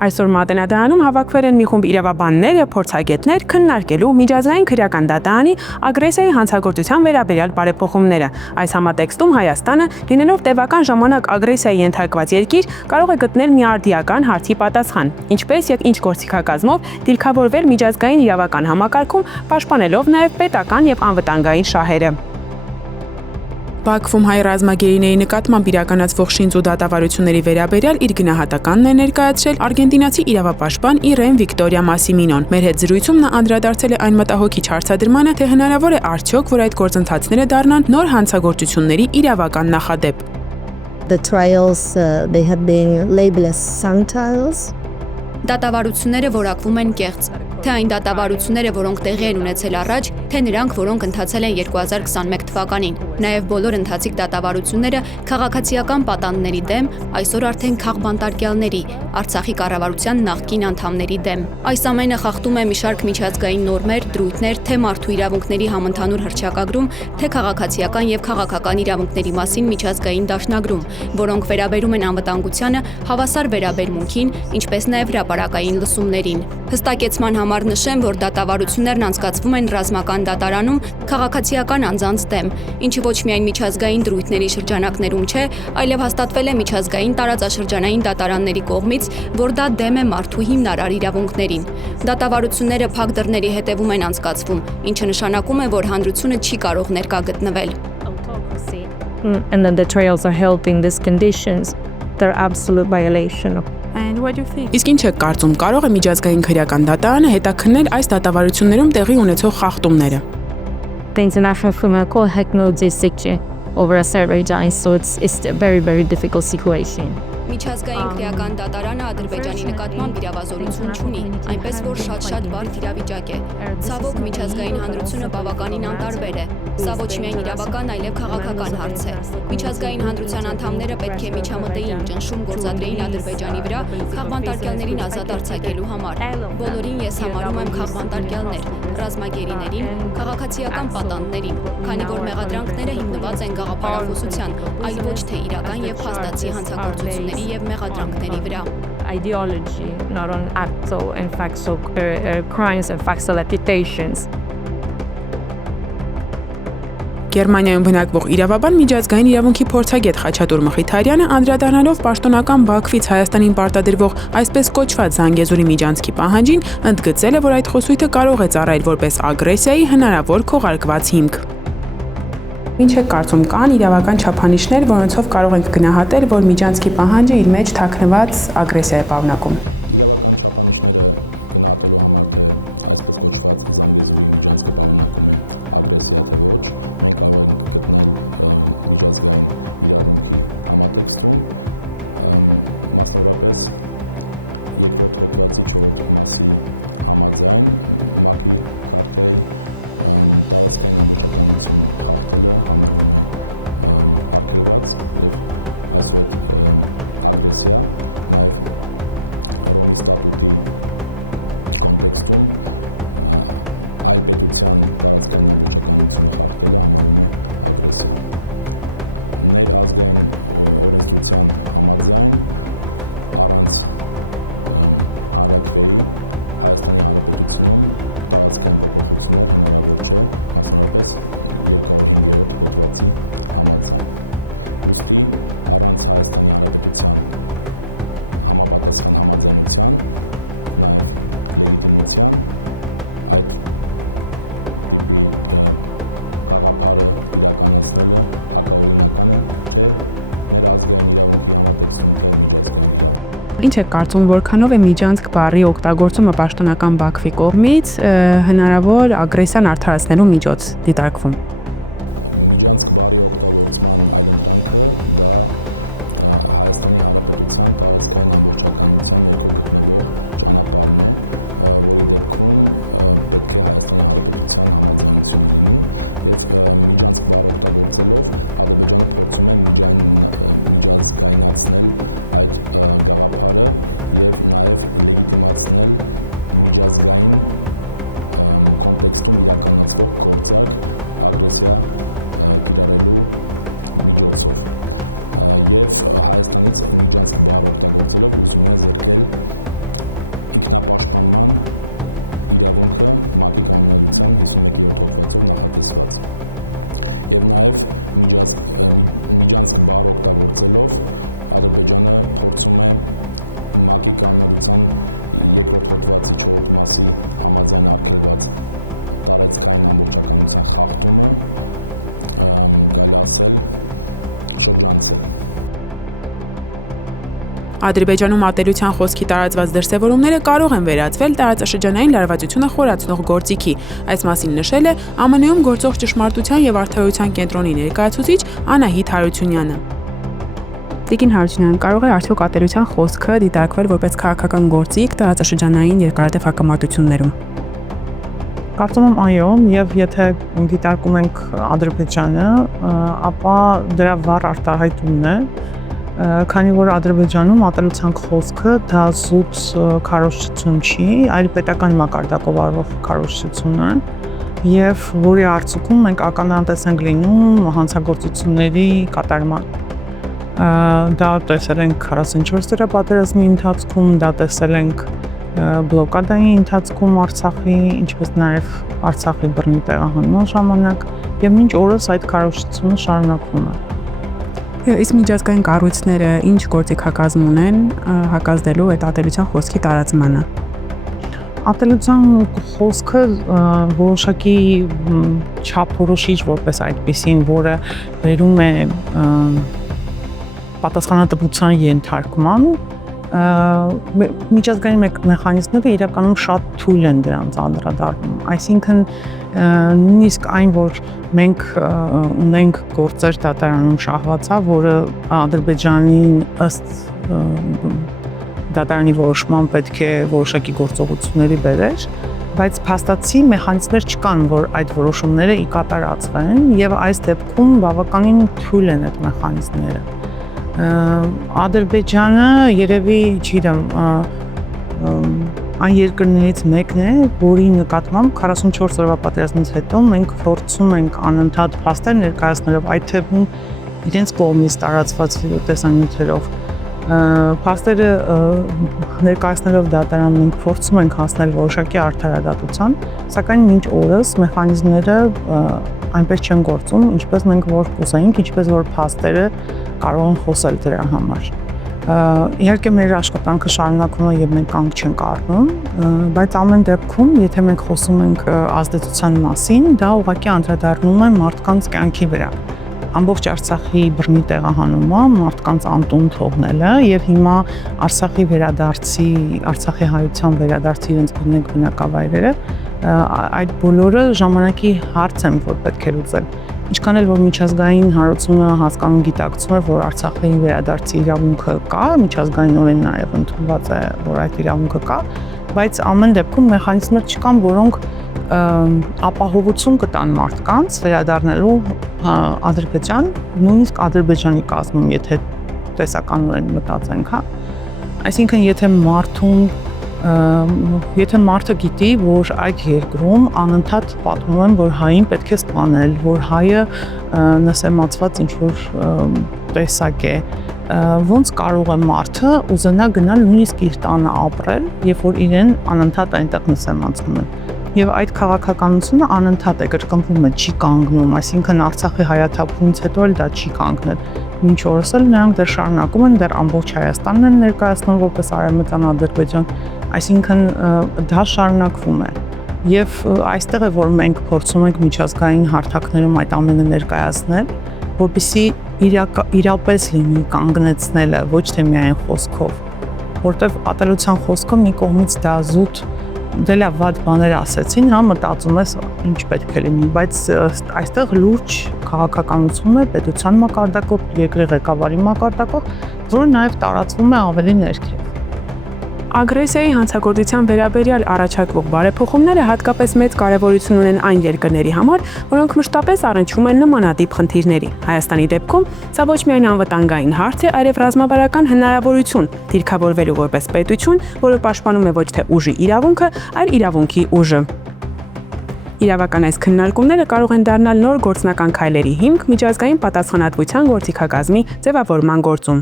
Այսօր Մատենադարանում հավաքվել են մի խումբ իրավաբաններ եւ փորձագետներ քննարկելու միջազգային քրեական դատարանի ագրեսիայի հանցագործության վերաբերյալ բարեփոխումները։ Այս համատեքստում Հայաստանը, լինելով տևական ժամանակ ագրեսիայի ենթարկված երկիր, կարող է գտնել միարդիական հարցի պատասխան, ինչպես եւ ինչ գործիքակազմով դիրքավորվել միջազգային իրավական համակարգում, պաշտպանելով նաեւ պետական եւ անվտանգային շահերը։ Բաքվում հայ ռազմագերիների նկատմամբ իրականացվող շինծ ու դատավարությունների վերաբերյալ իր գնահատականն է ներկայացրել արգենտինացի իրավապաշտպան Իրեն Վիկտորիա Մասիմինոն։ Մեր հետ զրույցում նա անդրադարձել է այն մտահոգիչ հարցադրմանը, թե հնարավոր է արդյոք, որ այդ գործընթացները դառնան նոր հանցագործությունների իրավական նախադեպ։ The trials they have been labeled as sun trials. Դատավարությունները որակվում են կեղծ, թե այն դատավարությունները, որոնք տեղի են ունեցել առաջ, թե նրանք, որոնք ընթացել են 2021 թվականին։ Նաև բոլոր ընթացիկ դատավարությունները քաղաքացիական պատանդների դեմ, այսօր արդեն քաղբանտարկյալների, Արցախի կառավարության նախկին անդամների դեմ։ Այս ամենը խախտում է մի շարք միջազգային նորմեր, դրույթներ, թե մարդու իրավունքների համընդհանուր հռչակագրում, թե քաղաքացիական եւ քաղաքական իրավունքների մասին միջազգային դաշնագրում, որոնք վերաբերում են անվտանգությանը, հավասար վերաբերմունքին, ինչպես նաև հրապարակային լսումներին։ Հստակեցման համար նշեմ, որ դատավարություններն անցկացվում են ռազմական դատարանում քաղաքացիական անձանց դեմ, ինչը ոչ միայն միջազգային դրույթների շրջանակներում չէ, այլև հաստատվել է միջազգային տարածաշրջանային դատարանների կողմից, որ դա դեմ է մարդու հիմնարար իրավունքներին։ Դատավարությունները փակ դռների հետևում են անցկացվում, ինչը նշանակում է, որ հանրությունը չի կարող ներկա գտնվել։ And then the trials are held in these conditions. They're absolute violation of. And what do you think? Իսկ ինչ եք կարծում, կարող է միջազգային քրեական դատարանը հետաքննել այս դատավարություններում տեղի ունեցող խախտումները։ The International Criminal Court had no jurisdiction over Azerbaijan, so it's a very difficult situation. Միջազգային քրեական դատարանը Ադրբեջանի նկատմամբ իրավազորություն չունի, այնպես որ շատ բարդ իրավիճակ է։ Ցավոք միջազգային հանրությունը բավականին անտարբեր է։ Սա ոչ միայն իրավական, այլև քաղաքական հարց է։ Միջազգային հանրության անդամները պետք է միջամտեին ճնշում գործադրեին Ադրբեջանի վրա քաղբանտարկյալներին ազատ արձակելու համար։ Բոլորին ես համարում եմ քաղբանտարկյալներ, ռազմագերիներին, քաղաքացիական պատանդներին, քանի որ մեղադրանքները հիմնված են գաղափարախոսության, այլ ոչ թե իրական եւ փաստացի հանցագործությունների եւ մեղադրանքների վրա։ Ideology, not on actual and factual crimes and factual accusations. Գերմանիայում բնակվող իրավաբան միջազգային իրավունքի փորձագետ Խաչատուր Մխիթարյանը անդրադառնալով պաշտոնական Բաքվից Հայաստանին պարտադրվող այսպես կոչված Զանգեզուրի միջանցքի պահանջին, ընդգծել է, որ այդ խոսույթը կարող է ծառայել որպես ագրեսիայի հնարավոր քողարկված հիմք։ Ինչ եք կարծում, կան իրավական չափանիշներ, որոնցով կարող ենք գնահատել, որ միջանցքի պահանջը իր մեջ թաքնված ագրեսիա է պարունակում։ Ինչ եք կարծում, որքանով է միջանցք բառի օգտագործումը պաշտոնական Բաքվի կողմից հնարավոր ագրեսիան արդարացնելու միջոց դիտարկվում։ Ադրբեջանում ատելության խոսքի տարածված դրսևորումները կարող են վերածվել տարածաշրջանային լարվածությունը խորացնող գործիքի։ Այս մասին նշել է ԱՄՆ-ում գործող ճշմարտության եւ արդարության կենտրոնի ներկայացուցիչ Անահիտ Հարությունյանը։ Տիկին Հարությունյան, կարող է արդյոք ատելության խոսքը դիտարկվել որպես քաղաքական գործիք տարածաշրջանային երկարատև հակամարտություններում։ Կարծում եմ այո, եւ եթե դիտարկում ենք Ադրբեջանը, ապա դրա վառ արտահայտումն է, քանի որ Ադրբեջանում ատելության խոսքը դա զուտ քարոզչություն չի, այլ պետական մակարդակով արվող քարոզչություն է, եւ որի արդյունքում մենք ականատես ենք լինում հանցագործությունների կատարման։ Դա տեսել ենք 44 դրա պատերազմի ընթացքում, դա տեսել ենք բլոկադայի ընթացքում Արցախի, ինչպես նաև Արցախի բռնի տեղահանման ժամանակ, եւ մինչ օրս այդ քարոզչությունը շարունակվում է։ Իսկ միջազգային կառույցները ինչ գործիքակազմ ունեն հակազդելու այդ ատելության խոսքի տարածմանը։ Ատելության խոսքը որոշակի չափորոշիչ որպես այդպեսին, որը վերում է պատասխանատվության ենթարկման, միջազգային մեխանիզմները իրականում շատ թույլ են դրանց անդրադառնում։ Այսինքն նույնիսկ այն, որ մենք ունենք գործեր դատարանում շահվածա, որը Ադրբեջանին ըստ դատարանի որոշման պետք է որոշակի գործողությունների բերեր, բայց փաստացի մեխանիզմներ չկան, որ այդ որոշումները ի կատարածվեն, եւ այս դեպքում բավականին թույլ են այդ մեխանիզմները։ Ադրբեջանը երևի, չգիտեմ, այն երկրներից մեկն է, որի նկատմամբ 44 օրվա պատերազմից հետո մենք փորձում ենք անընդհատ փաստեր ներկայացնելով, այդ թվում իրենց կողմից տարածված տեսանյութերով փաստերը ներկայացնելով դատարան մենք փորձում ենք հասնել որոշակի արդարադատության, սակայն մինչ օրս մեխանիզմները այնպես չեն գործում, ինչպես մենք որ կուզեինք, ինչպես որ փաստերը կարող են խոսել դրա համար։ Իհարկե մեր աշխատանքը շարունակվում է եւ մենք կանգ չենք առնում, բայց ամեն դեպքում, եթե մենք խոսում ենք ազդեցության մասին, դա ուղղակի անդրադառնում է մարդկանց կյանքի վրա։ Ամբողջ Արցախի բռնի տեղահանումը, մարդկանց անտուն թողնելը եւ հիմա Արցախի վերադարձի, Արցախի հայության վերադարձի իրենց բնակավայրերը, այդ բոլորը ժամանակի հարց են, որ պետք է լուծել։ Ինչքան էլ որ միջազգային հանրությունը հասկանում գիտակցում է, որ Արցախի վերադարձի իրավունքը կա, միջազգային օրեն նաեւ ընդունված է, որ այդ իրավունքը կա, բայց ամեն դեպքում մեխանիզմներ չկան, որոնք ապահովություն կտան մարդկանց վերադառնալու Ադրբեջան, նույնիսկ Ադրբեջանի կազմում, եթե տեսականորեն մտածենք, հա։ Այսինքն եթե մարդը գիտի, որ այդ երկրում անընդհատ պատմում են, որ հային պետք է սպանել, որ հայը նսեմացված ինչ-որ տեսակ է, ոնց կարող է մարդը ուզենա գնալ նույնիսկ իր տանը ապրել, երբ որ իրեն անընդհատ այնտեղ նսեմացնում են։ Եվ այդ քաղաքականությունը անընդհատ է կրկնվում է, չի կանգնում, այսինքն Արցախի հայաթափումից հետո էլ դա չի կանգնել։ Մինչ օրս էլ նրանք դեռ շարունակում են, դեռ ամբողջ Հայաստանն են ներկայացնում որպես Արևմտյան Ադրբեջան, այսինքն դա շարունակվում է։ Եվ այստեղ է, որ մենք փորձում ենք միջազգային հարթակներում այդ ամենը ներկայացնել, որպեսզի իրապես լինի կանգնեցնելը, ոչ թե միայն խոսքով, որտեղ ատելության խոսքը մի կողմից դա զուտ դե լավ վատ բաներ ասեցին, հա, մտածում ես ինչ պետք է լինի, բայց այստեղ լուրջ քաղաքականություն է պետության մակարդակով, երկրի ղեկավարի մակարդակով, որը նաև տարածվում է ավելի ներքև։ Ագրեսիայի հանցագործության վերաբերյալ առաջարկվող բարեփոխումները հատկապես մեծ կարևորություն ունեն այն երկրների համար, որոնք մշտապես առնչվում են նմանատիպ խնդիրների։ Հայաստանի դեպքում սա ոչ միայն անվտանգային հարց է, այլև ռազմավարական հնարավորություն դիրքավորվելու որպես պետություն, որը պաշտպանում է ոչ թե ուժի իրավունքը, այլ իրավունքի ուժը։ Իրավական այս քննարկումները կարող են դառնալ նոր գործնական քայլերի հիմք միջազգային պատասխանատվության գործիքակազմի ձևավորման գործում։